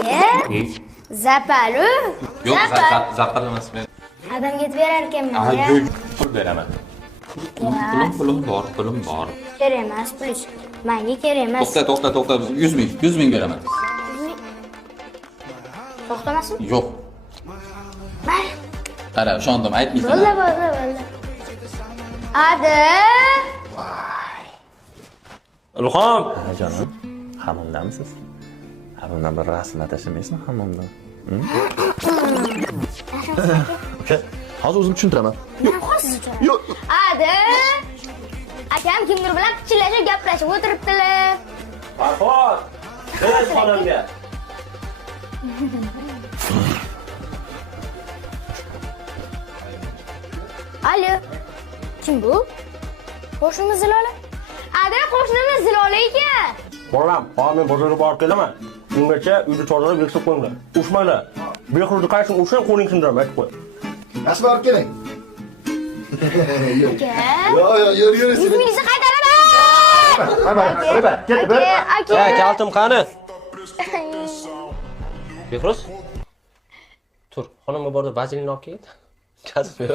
aka. Zapalu. Yo'q, zapar emas men. Adamga aytib berar ekanman. Yo'q, pul beraman. Pulim bor. Kerak emas, pul. Menga kerak emas. To'xta. 100 ming beraman. To'xtamasmi? Yo'q. Mayli. Qara, ishondim, aytmaysan. Bo'ldi. Adi. Ilhom. Ha jonim, hammomdamisiz? Hammomdan bir rasmlar tashlamaysizmi hammomdan? Uka, hozir o'zim tushuntiraman. Men hozir tushunaman. Yo'q. Adi. Akam kimdir bilan pichirlashib gaplashib o'tiribdilar. Farhod. Kelasiz xonamga. Alo. Kim bu? Qo'shnimiz Zilola. Adi, qo'shnimiz Zilola ekan. Bolam, men bozorga borib kelaman. Ungacha uyni tozalab bekitib qo'yinglar. Ushmanglar. Behuda qaysin ushang qo'ling sindiraman, aytib qo'y. Yaxshi borib keling. Aka. Yur. 100 mingizni qaytaraman. Aka, kaltim qani? Behruz. Tur, xonamga borib vazelin olib kel. Kazib ber.